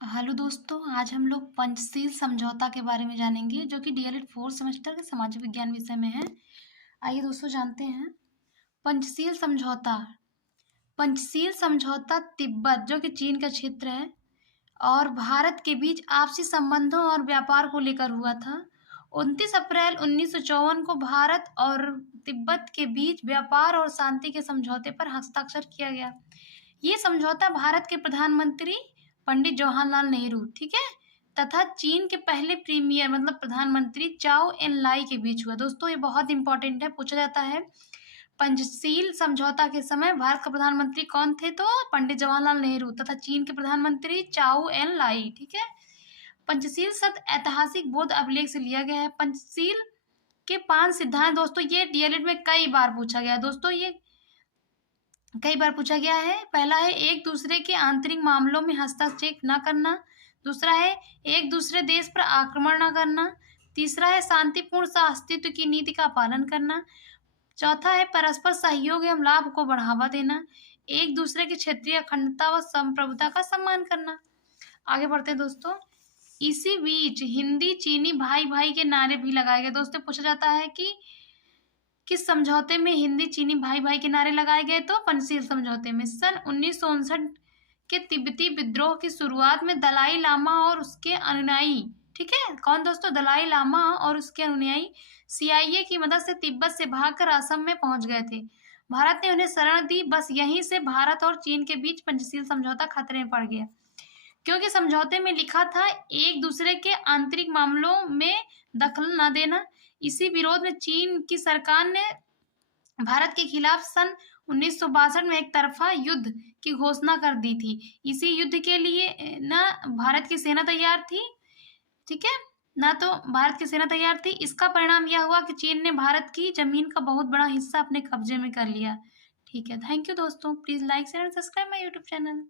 Hello दोस्तों, आज हम लोग पंचशील समझौता के बारे में जानेंगे जो कि डीएलएड 4th सेमेस्टर के सामाजिक विज्ञान विषय में है। आइए दोस्तों जानते हैं। पंचशील समझौता। पंचशील समझौता तिब्बत जो कि चीन का क्षेत्र है और भारत के बीच आपसी संबंधों और व्यापार को लेकर हुआ था। 29 अप्रैल 1954 को भारत और तिब्बत के बीच व्यापार और शांति के समझौते पर हस्ताक्षर किया गया। ये समझौता भारत के प्रधानमंत्री पंडित जवाहरलाल नेहरू, ठीक है, तथा चीन के पहले प्रीमियर मतलब प्रधानमंत्री चाओ एन लाई के बीच हुआ। दोस्तों ये बहुत इंपॉर्टेंट है, पूछा जाता है। पंचशील समझौता के समय भारत का प्रधानमंत्री कौन थे? तो पंडित जवाहरलाल नेहरू तथा चीन के प्रधानमंत्री चाओ एन लाई, ठीक है। पंचशील शब्द ऐतिहासिक बौद्ध अभिलेख से लिया गया है। पंचशील के 5 सिद्धांत। दोस्तों ये डीएलएड में कई बार पूछा गया है। दोस्तों ये कई बार पूछा गया है। पहला है एक दूसरे के आंतरिक मामलों में हस्तक्षेप न करना। दूसरा है एक दूसरे देश पर आक्रमण न करना। तीसरा है शांतिपूर्ण सहअस्तित्व की नीति का पालन करना। चौथा है परस्पर सहयोग एवं लाभ को बढ़ावा देना। एक दूसरे की क्षेत्रीय अखंडता व संप्रभुता का सम्मान करना। आगे बढ़ते हैं दोस्तों। इसी बीच हिंदी चीनी भाई भाई के नारे भी लगाए गए। दोस्तों पूछा जाता है कि किस समझौते में हिंदी चीनी भाई भाई के नारे लगाए गए? तो पंचशील समझौते में। सन 1959 के तिब्बती विद्रोह की शुरुआत में दलाई लामा और उसके अनुयायी, ठीक है, कौन दोस्तों? दलाई लामा और उसके अनुयायी सीआईए की मदद से तिब्बत से भागकर असम में पहुंच गए थे। भारत ने उन्हें शरण दी। बस यहीं से भारत और चीन के बीच पंचशील समझौता खतरे में पड़ गया, क्योंकि समझौते में लिखा था एक दूसरे के आंतरिक मामलों में दखल न देना। इसी विरोध में चीन की सरकार ने भारत के खिलाफ सन 1962 में एक तरफा युद्ध की घोषणा कर दी थी। इसी युद्ध के लिए ना भारत की सेना तैयार थी, ठीक है, ना तो भारत की सेना तैयार थी। इसका परिणाम यह हुआ कि चीन ने भारत की जमीन का बहुत बड़ा हिस्सा अपने कब्जे में कर लिया। ठीक है, थैंक यू दोस्तों। Please like share and subscribe my YouTube channel.